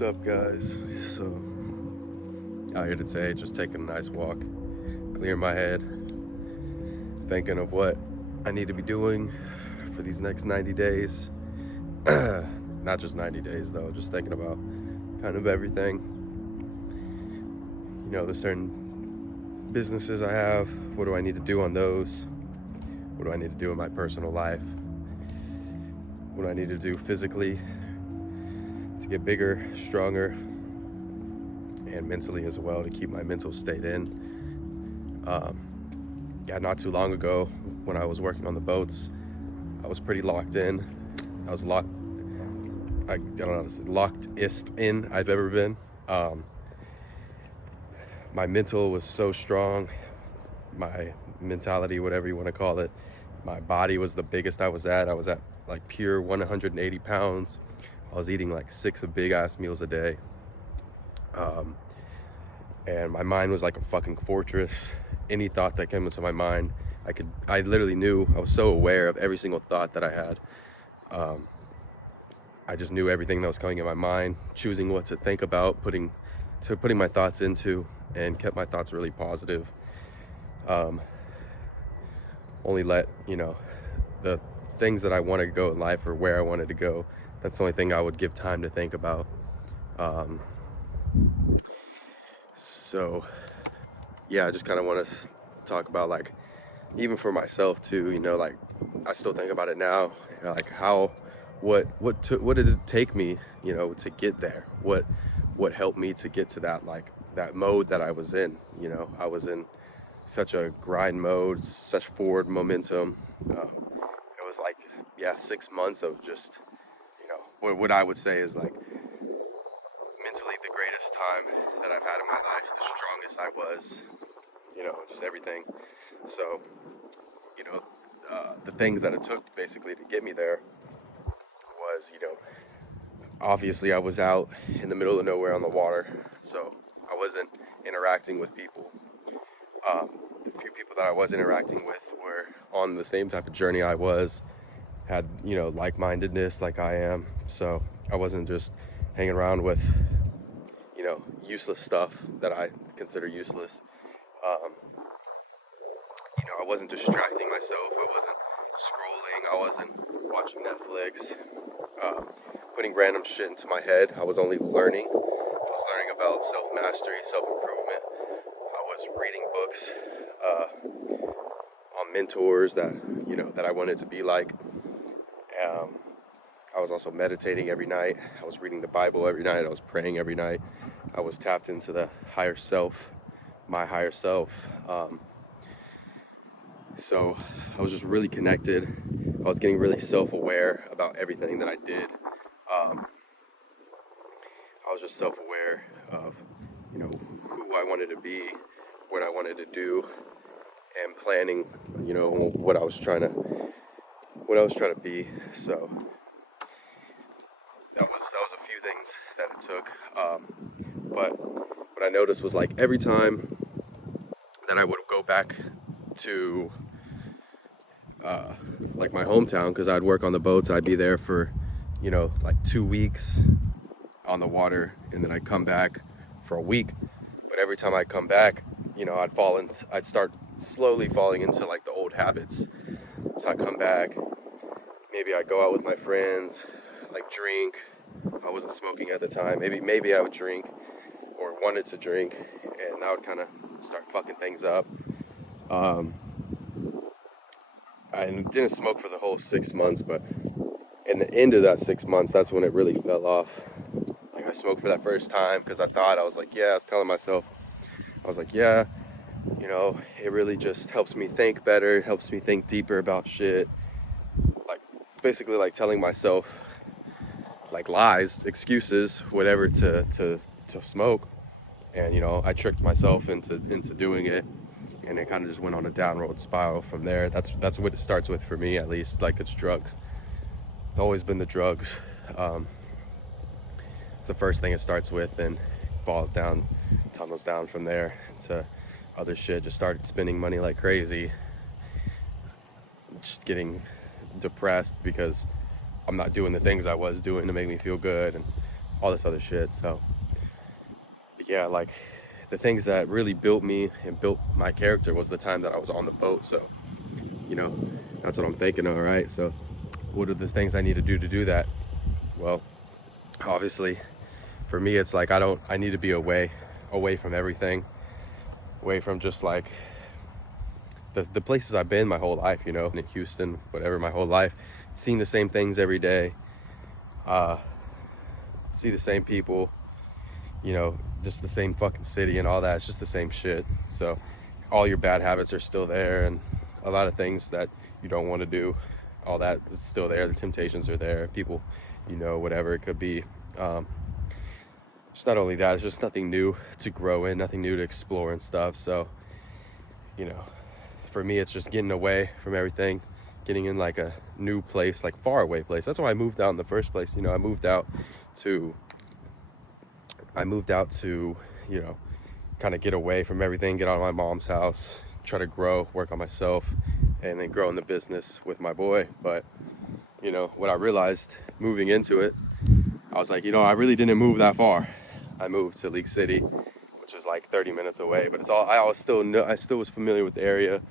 What's up, guys? So, out here today, just taking a nice walk, clearing my head, thinking of what I need to be doing for these next 90 days. Not just 90 days, though, just thinking about kind of everything. You know, the certain businesses I have, what do I need to do on those? What do I need to do in my personal life? What do I need to do physically to get bigger, stronger, and mentally as well, to keep my mental state in. Not too long ago when I was working on the boats, I was pretty locked in. I don't know how to say, lockedest in I've ever been. My mental was so strong, my mentality, whatever you want to call it. My body was the biggest I was at. I was at like pure 180 pounds. I was eating like 6 big ass meals a day. And my mind was like a fucking fortress. Any thought that came into my mind, I literally knew. I was so aware of every single thought that I had. I just knew everything that was coming in my mind, choosing what to think about, putting my thoughts into, and kept my thoughts really positive. Only let, the things that I wanted to go in life, or where I wanted to go, that's the only thing I would give time to think about. I just kind of want to talk about, like, even for myself too, like, I still think about it now, like what did it take me, to get there? What helped me to get to that, like, that mode that I was in. I was in such a grind mode, such forward momentum. It was like, 6 months of just, what I would say is, like, mentally the greatest time that I've had in my life, the strongest I was, just everything. So, the things that it took basically to get me there was, obviously I was out in the middle of nowhere on the water, so I wasn't interacting with people. The few people that I was interacting with were on the same type of journey I was, had, like-mindedness like I am, so I wasn't just hanging around with, useless stuff that I consider useless. I wasn't distracting myself, I wasn't scrolling, I wasn't watching Netflix, putting random shit into my head. I was only learning. I was learning about self-mastery, self-improvement. I was reading books on mentors that I wanted to be like. I was also meditating every night. I was reading the Bible every night. I was praying every night. I was tapped into the higher self, my higher self. So I was just really connected. I was getting really self-aware about everything that I did. I was just self-aware of, who I wanted to be, what I wanted to do, and planning, what I was trying to be. So that was a few things that it took. But what I noticed was, like, every time that I would go back to like my hometown, because I'd work on the boats, I'd be there for, like 2 weeks on the water, and then I'd come back for a week. But every time I'd come back, I'd start slowly falling into, like, the old habits. So I'd come back, maybe I'd go out with my friends, like, drink. I wasn't smoking at the time. Maybe I would drink, or wanted to drink, and that would kind of start fucking things up. I didn't smoke for the whole 6 months, but in the end of that 6 months, that's when it really fell off. Like, I smoked for that first time because I was telling myself, it really just helps me think better, helps me think deeper about shit. Like, basically, like, telling myself, like, lies, excuses, whatever, to smoke. And, I tricked myself into doing it. And it kind of just went on a downward spiral from there. That's what it starts with for me, at least. Like, it's drugs. It's always been the drugs. It's the first thing it starts with, and falls down, tunnels down from there to other shit. Just started spending money like crazy. Just getting depressed because I'm not doing the things I was doing to make me feel good, and all this other shit. So yeah, like the things that really built me and built my character was the time that I was on the boat. So, you know, that's what I'm thinking of, right? So what are the things I need to do that? Well, obviously for me, it's like I need to be away from everything, away from just like the places I've been my whole life, you know, in Houston, whatever, my whole life, seeing the same things every day, see the same people, you know, just the same fucking city and all that. It's just the same shit. So all your bad habits are still there, and a lot of things that you don't want to do, all that is still there. The temptations are there. People, you know, whatever it could be. It's not only that, it's just nothing new to grow in, nothing new to explore and stuff. So, you know, for me, it's just getting away from everything, getting in like a new place, like far away place. That's why I moved out in the first place. You know, I moved out to, you know, kind of get away from everything, get out of my mom's house, try to grow, work on myself, and then grow in the business with my boy. But, you know, what I realized moving into it, I was like, you know, I really didn't move that far. I moved to League City, which is like 30 minutes away, but I still was familiar with the area.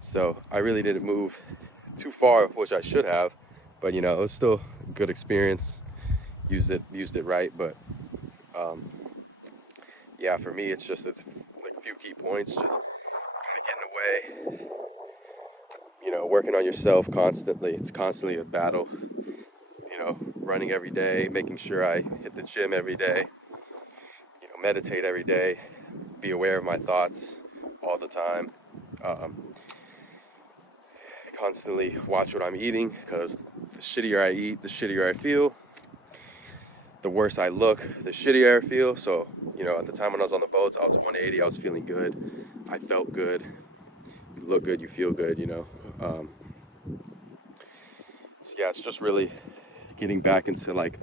So I really didn't move too far, which I should have, but you know, it was still a good experience. Used it right. But yeah, for me, it's like a few key points, just kind of getting away, you know, working on yourself constantly. It's constantly a battle, you know, running every day, making sure I hit the gym every day, you know, meditate every day, be aware of my thoughts all the time. Constantly watch what I'm eating, because the shittier I eat, the shittier I feel. The worse I look, the shittier I feel. So, you know, at the time when I was on the boats, I was 180. I was feeling good. I felt good. You look good, you feel good, you know. So yeah, it's just really getting back into like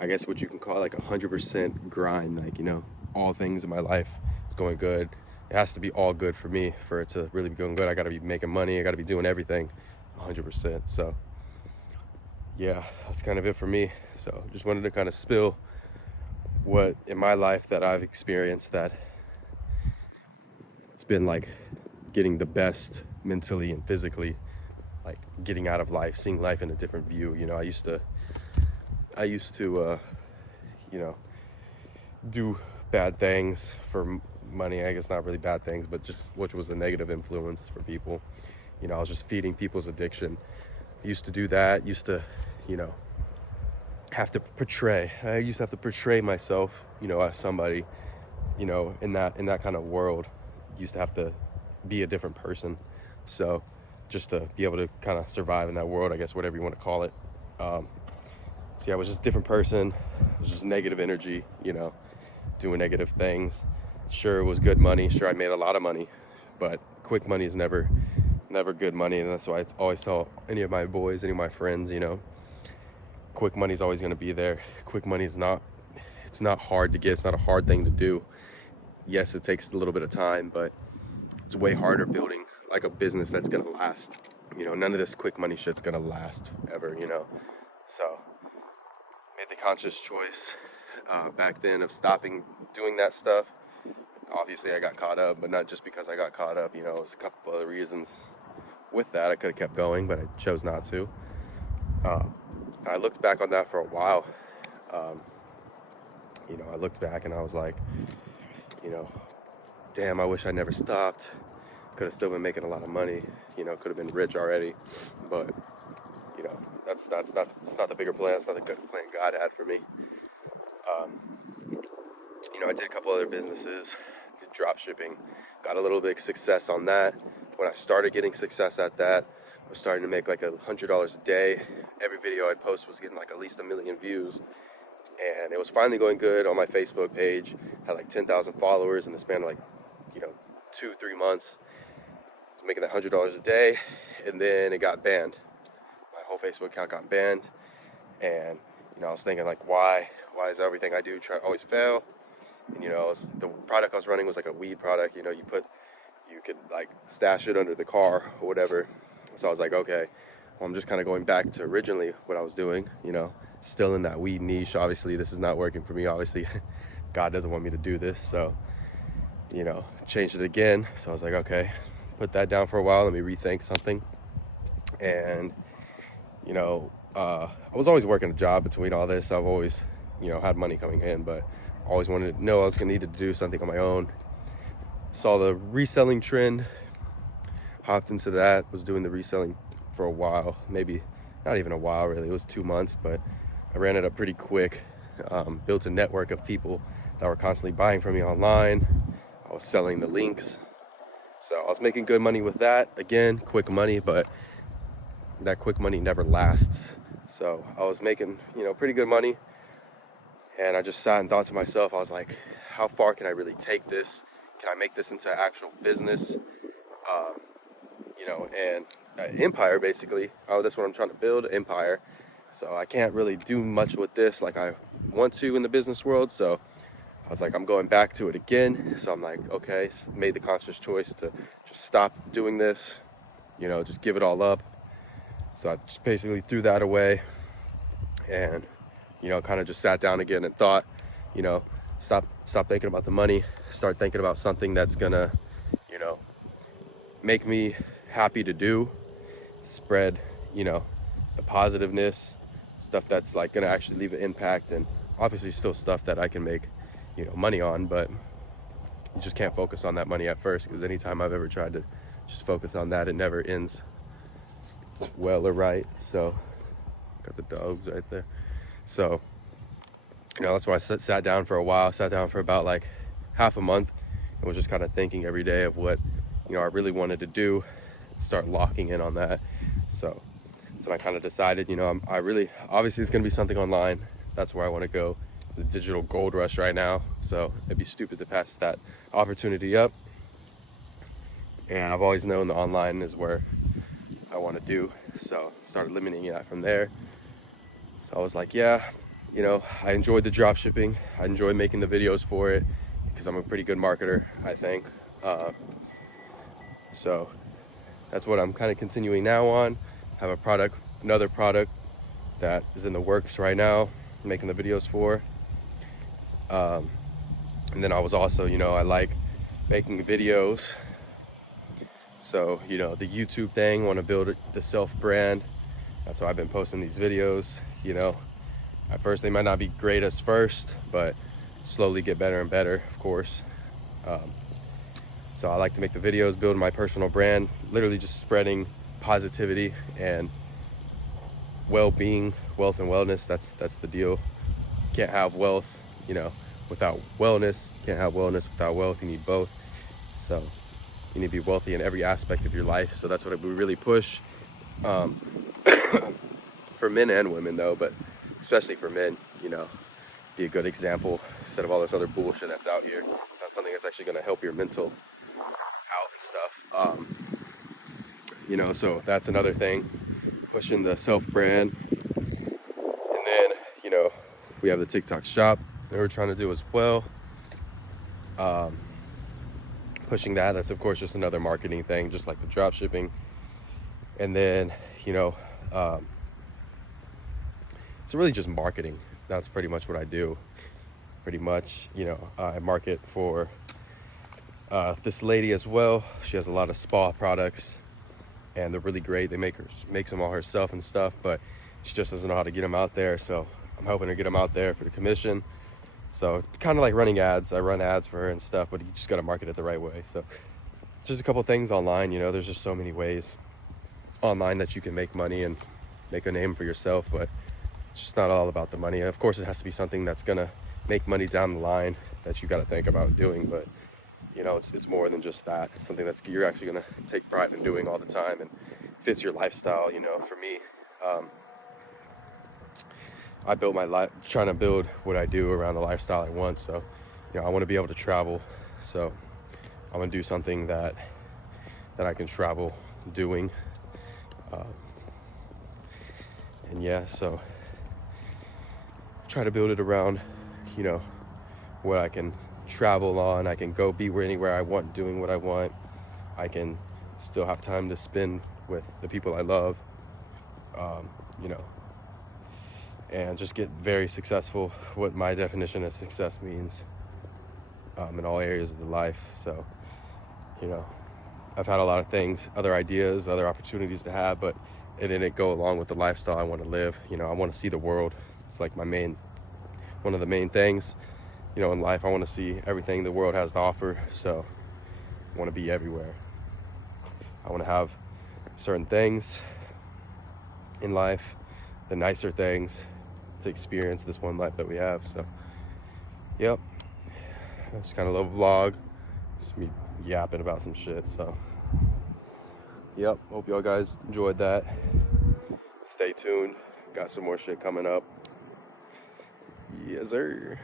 I guess what you can call like 100% grind. Like, you know, all things in my life, it's going good. It has to be all good for me for it to really be going good. I got to be making money. I got to be doing everything 100%. So yeah, that's kind of it for me. So just wanted to kind of spill what in my life that I've experienced, that it's been like getting the best mentally and physically, like getting out of life, seeing life in a different view. You know, I used to you know, do bad things for money. I guess not really bad things, but just which was a negative influence for people. You know, I was just feeding people's addiction. I used to do that. Used to, you know, I used to have to portray myself, you know, as somebody, you know, in that kind of world. Used to have to be a different person. So just to be able to kind of survive in that world, I guess, whatever you want to call it. So yeah, I was just a different person. It was just negative energy, you know, doing negative things. Sure, it was good money. Sure, I made a lot of money, but quick money is never good money. And that's why I always tell any of my boys, any of my friends, you know, quick money is always going to be there. Quick money is it's not hard to get. It's not a hard thing to do. Yes, it takes a little bit of time, but it's way harder building like a business that's going to last. You know, none of this quick money shit's going to last ever, you know. So made the conscious choice back then of stopping doing that stuff. Obviously I got caught up, but not just because I got caught up, you know, it's a couple other reasons with that. I could have kept going, but I chose not to. I looked back on that for a while. You know, I looked back and I was like, you know, damn, I wish I never stopped. Could have still been making a lot of money, you know, could have been rich already, but you know, it's not the bigger plan. It's not the good plan God had for me. You know, I did a couple other businesses, did drop shipping, got a little bit of success on that. When I started getting success at that, I was starting to make like $100 a day. Every video I'd post was getting like at least 1 million views. And it was finally going good on my Facebook page. Had like 10,000 followers in the span of like, you know, 2-3 months. I was making that $100 a day, and then it got banned. My whole Facebook account got banned, and you know, I was thinking like, why is everything I do always fail? And you know, the product I was running was like a weed product. You know, you could like stash it under the car or whatever. So I was like, okay, I'm just kind of going back to originally what I was doing, still in that weed niche. Obviously, this is not working for me. Obviously, God doesn't want me to do this. So, changed it again. So I was like, okay, put that down for a while. Let me rethink something. And, I was always working a job between all this. I've always, had money coming in, but always wanted to know I was going to need to do something on my own. Saw the reselling trend, hopped into that, was doing the reselling for a while, maybe not even a while really, it was 2 months, but I ran it up pretty quick. Built a network of people that were constantly buying from me online. I was selling the links, so I was making good money with that. Again, quick money, but that quick money never lasts. So I was making, pretty good money, and I just sat and thought to myself, I was like, how far can I really take this? Can I make this into actual business? And empire, basically. Oh, that's what I'm trying to build, empire. So I can't really do much with this like I want to in the business world. So I was like, I'm going back to it again. So I'm like, okay, made the conscious choice to just stop doing this, just give it all up. So I just basically threw that away and, kind of just sat down again and thought, stop thinking about the money, start thinking about something that's gonna, make me happy to do, spread, the positiveness, stuff that's like gonna actually leave an impact, and obviously still stuff that I can make, money on, but you just can't focus on that money at first, because anytime I've ever tried to just focus on that, it never ends well or right. So got the dogs right there. So that's why I sat down for a while, sat down for about like half a month, and was just kind of thinking every day of what I really wanted to do, start locking in on that. So I kind of decided, I really, obviously it's going to be something online. That's where I want to go. It's a digital gold rush right now, so it'd be stupid to pass that opportunity up. And I've always known the online is where I want to do, so started limiting it from there. So I was like, yeah, I enjoyed the drop shipping. I enjoyed making the videos for it because I'm a pretty good marketer, I think. So that's what I'm kind of continuing now on. I have another product that is in the works right now, making the videos for. And then I was also, I like making videos. So, the YouTube thing, want to build the self brand. That's why I've been posting these videos, At first they might not be great as first, but slowly get better and better, of course. So I like to make the videos, build my personal brand, literally just spreading positivity and well-being, wealth and wellness. That's the deal. Can't have wealth, without wellness. Can't have wellness without wealth. You need both. So you need to be wealthy in every aspect of your life. So that's what we really push, for men and women though, but especially for men, be a good example instead of all this other bullshit that's out here. That's something that's actually going to help your mental health and stuff. So that's another thing, pushing the self brand. And then, we have the TikTok shop that we're trying to do as well. Pushing that's of course just another marketing thing, just like the drop shipping. And then, it's really just marketing. That's pretty much what I do. Pretty much, I market for this lady as well. She has a lot of spa products, and they're really great. They makes them all herself and stuff, but she just doesn't know how to get them out there. So I'm hoping to get them out there for the commission. So kind of like running ads. I run ads for her and stuff, but you just got to market it the right way. So just a couple things online. There's just so many ways online that you can make money and make a name for yourself, but it's just not all about the money. Of course, it has to be something that's gonna make money down the line that you got to think about doing, but it's more than just that. It's something that's you're actually gonna take pride in doing all the time and fits your lifestyle. For me, I built my life trying to build what I do around the lifestyle I want. So I want to be able to travel, so I'm gonna do something that I can travel doing. And yeah, so try to build it around, what I can travel on. I can go be anywhere I want, doing what I want. I can still have time to spend with the people I love. you know, and just get very successful, what my definition of success means, in all areas of the life. So, you know, I've had a lot of things, other ideas, other opportunities to have, but it didn't go along with the lifestyle I want to live. You know, I want to see the world. It's like one of the main things, you know, in life. I want to see everything the world has to offer. So I want to be everywhere. I want to have certain things in life, the nicer things, to experience this one life that we have. So, yep. It's kind of a little vlog. Just me yapping about some shit. So, yep. Hope y'all guys enjoyed that. Stay tuned. Got some more shit coming up. Yes, sir.